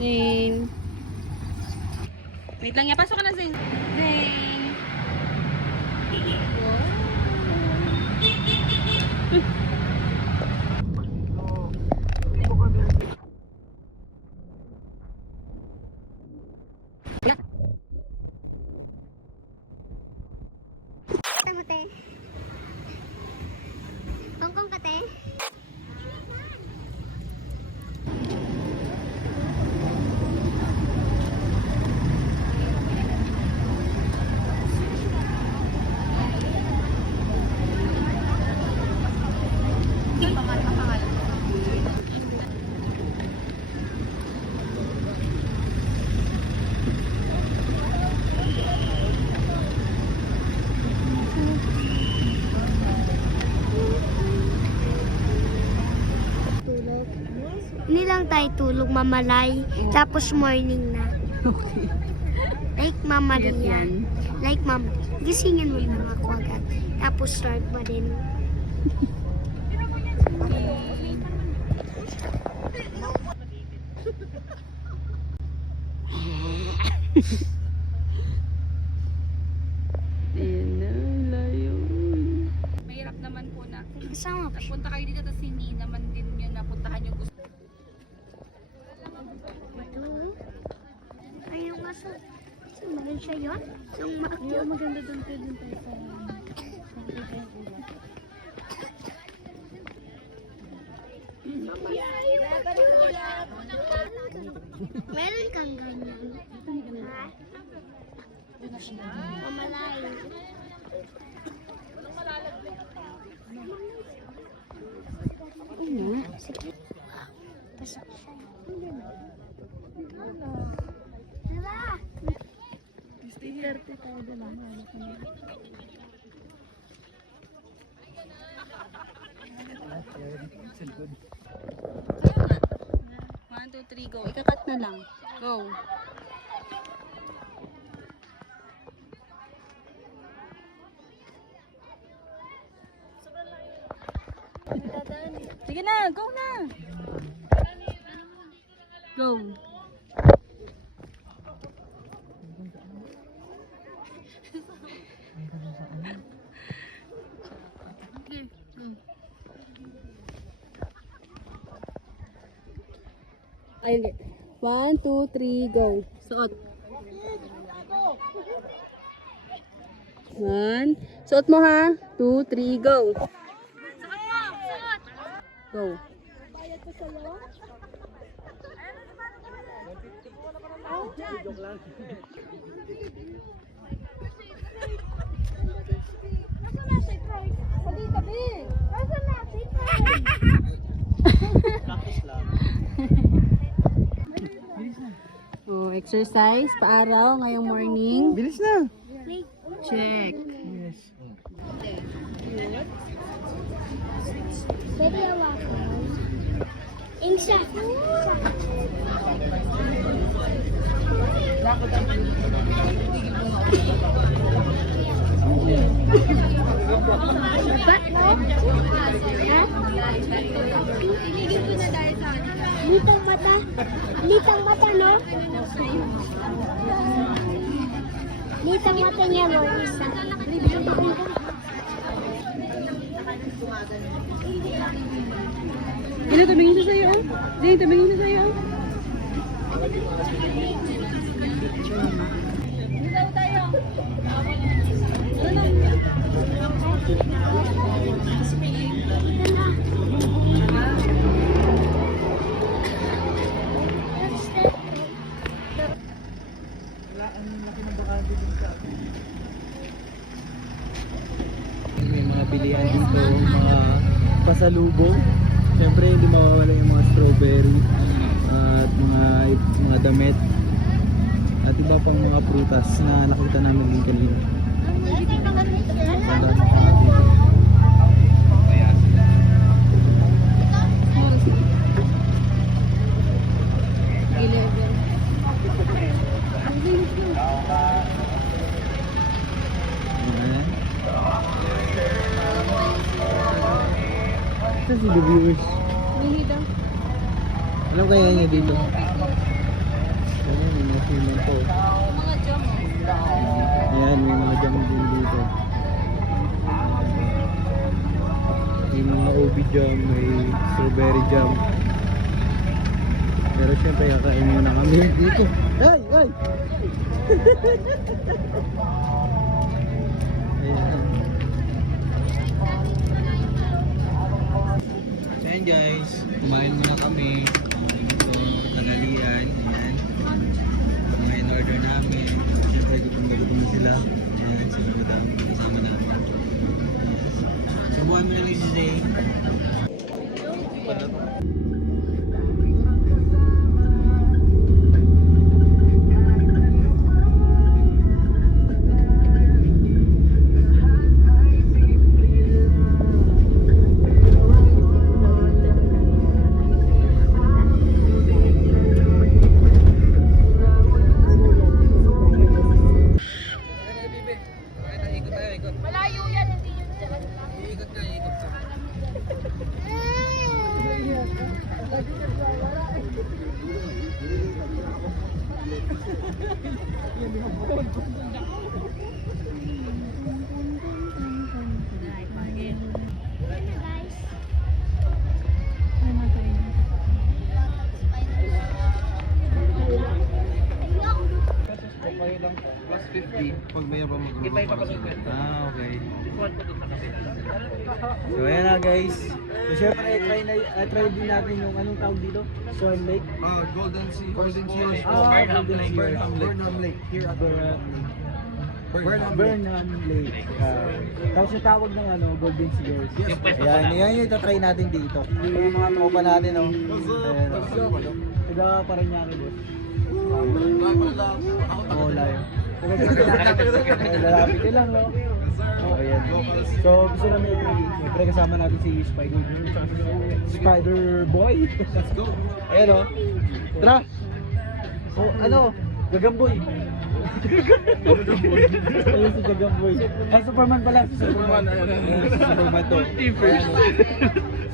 Zane. Wait lang niya. Pasok ka na, Zane. Zane. Wow. Te. Kongkong ka, te. Hindi lang tayo tulog, mamalay. Tapos morning na. Okay. Like Mama Yes, Ria. yan. Like Mama. Gisingin mo lang ako agad. Tapos start mo din. Ayan na, layo. Mahirap naman po na. Kasama pa siya. Napunta kayo dito, tapos hindi naman din yun napuntahan yung gusto. Ito. Ay, yung aso. Sumagal siya yun? Sumagal. Yung maganda doon tayo sa... Meron kang ganyan. Ha? Mamalay. Ano? Sige. Pasok siya. Hala! Swerte tayo doon. One, two, three, go. Ikakat na lang. Go. Sige na, go na. Go. Ayun. 1, 2, 3, go. Suot. 1. Suot mo ha. 2, 3, go. Go. Oh, exercise, paaraw, ngayong morning. Bilis na. Check. Yes. Pwede yung ako. Ingsa. Ba't no? Ha? Litang mata. Litang mata, no? Litang mata niya mo, isa. Ano, tabingin siya sa'yo? Zane, tabingin siya sa'yo? May mga bilihan dito, mga pasalubong. Siyempre hindi mawawala yung mga strawberry at mga damit at iba pang mga prutas na nakita namin din kanina. Ito si the viewers. Hindi daw. Alam kaya niya dito? Ayan, may mga simento. Mga jam. Ayan, may mga jam din dito. May mga ubi jam, may strawberry jam. Pero syempre, kakain muna kami dito. Ay! Ay! Ayan. Ayan guys, kumain muna kami. Ito, tanghalian. Ayan. Mga in-order namin. Siyempre, gutom na gutom na sila. Ayan, sila madam. Kasama namin. Sabuhan mo na lang si Zay. Malayo yan, hindi yun dyan. Plus 50 pag may abang mag-group. Ah, okay. So ayan na guys. So syempre try din natin yung anong tawag dito? Swan Lake. Golden Sea. Golden Sea. Golden Sea. Burnham Lake. Here at Burnham Lake. Tapos yung tawag ng ano, Golden Seagulls. Ayan, yan yung itatry natin dito. Yung mga tropa natin, oh. Ayan. Taga Parañaque, boss. Oo, layo. Lalapit din lang, no? Oh, ayan. So, gusto namin, siyempre kasama natin si Spider Boy. Let's go. Ayan, oh. Tara! So, ano? Gagamboy. Ayun si Gagamboy. Ah, Superman pala. Superman. Superman to. Ayan,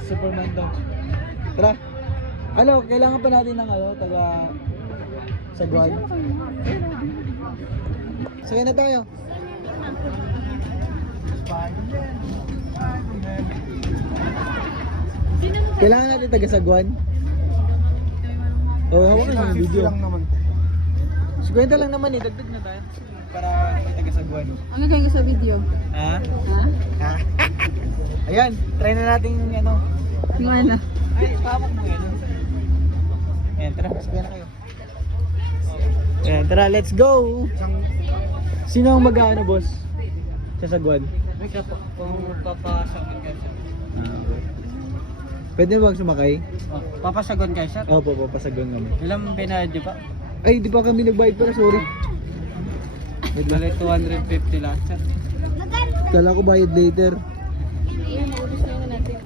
Superman to. Tara! Ano, kailangan pa natin ng ano, taga Saguan. Sige na tayo. Kailangan natin taga Saguan. Oo, hawakan mo yung video. lang naman. 50 lang naman eh, dagdag na tayo. Para taga Saguan. Ano kayo sa video? Ha? Ha? Ayan, try na natin yung ano. Yung ano? Ay, pahamak mo yan. Ayan, tara, sige na kayo. Ayan, tara, let's go! Sino ang mag-ano, boss? Sa Saguan? May kung papasagon kayo sir. Pwede ba sumakay? Papasagon kayo sir? Opo, papasagon kami. Ilang binayad niyo pa? Ay, di pa kami nagbayad pero sorry. Bali 250 lahat sir. Kala ko bayad later. Ayun, maubos na yun natin.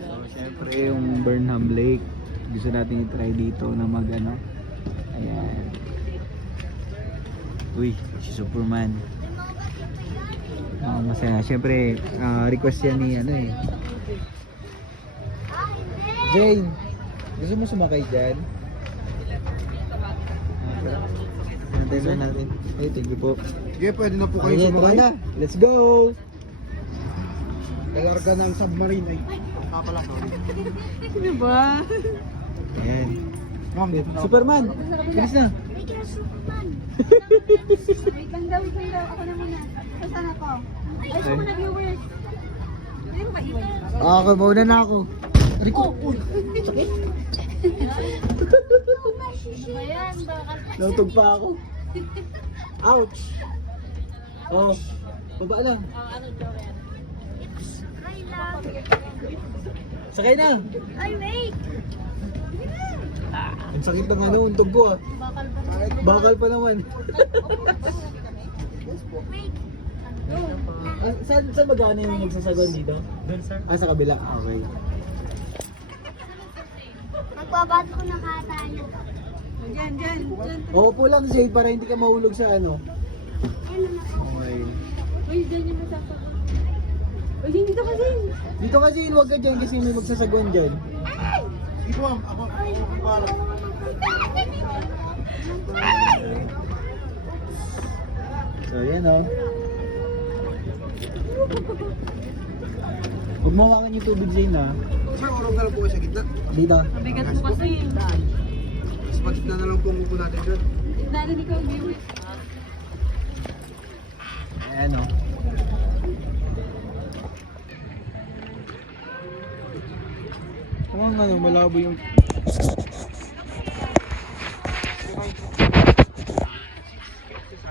So, syempre yung Burnham Lake. Gusto natin i-try dito na mag-ano. Ayan. Uy, si Superman. Masaya. Syempre, request yan ni ano eh. Jane, gusto mo sumakay dyan? Pinatay natin. Ay, thank you po. Sige, pwede na po kayo Ayan, tara sumakay. na. Let's go! Kalarga ng submarine ay. Papala ko. Ano ba? Ayan. Ma'am, dito na. Superman! Bilis na! Wait lang, Superman. Wait lang daw, wait lang daw. Ako na muna. Saan ako? Ay, ako na viewers. Hindi mo ba ito? Okay, mauna na ako. Rico! Ano ba yan? Bakal pa. Nautog pa ako. Ouch! Oh, baba lang. Ano daw yan? Try lang. Sakay na! Ay, wait. Ang sakit ng ano, untog ko ah. Bakal ba? Bakal pa naman. Wait. Saan magana yung nagsasagon dito? Doon sir. Ah, sa kabila. Okay. Magbabato ko ng katayo. Diyan, diyan. Oo po lang, Zay, para hindi ka mahulog sa ano. Ayun naman. Okay. Uy, diyan yung masakot. Uy, dito kasi. Dito kasi, huwag ka dyan kasi may magsasagon dyan. Ito ma'am, ako para. So, yan o. Huwag mawakan yung tubig, Zane, ha? Sir, urong na lang po kayo sa gitna. Dito. Mabigat mo kasi. Sa pagkitna na lang po ang upo natin, sir. Narinig ko yung viewers. Ayan o. Ano, malabo yung...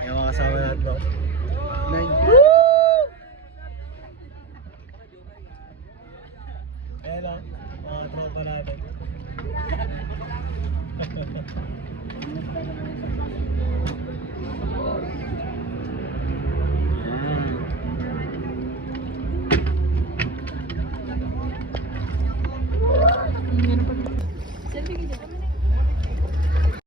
Yung mga kasama natin ba? Ayan o, mga tropa natin.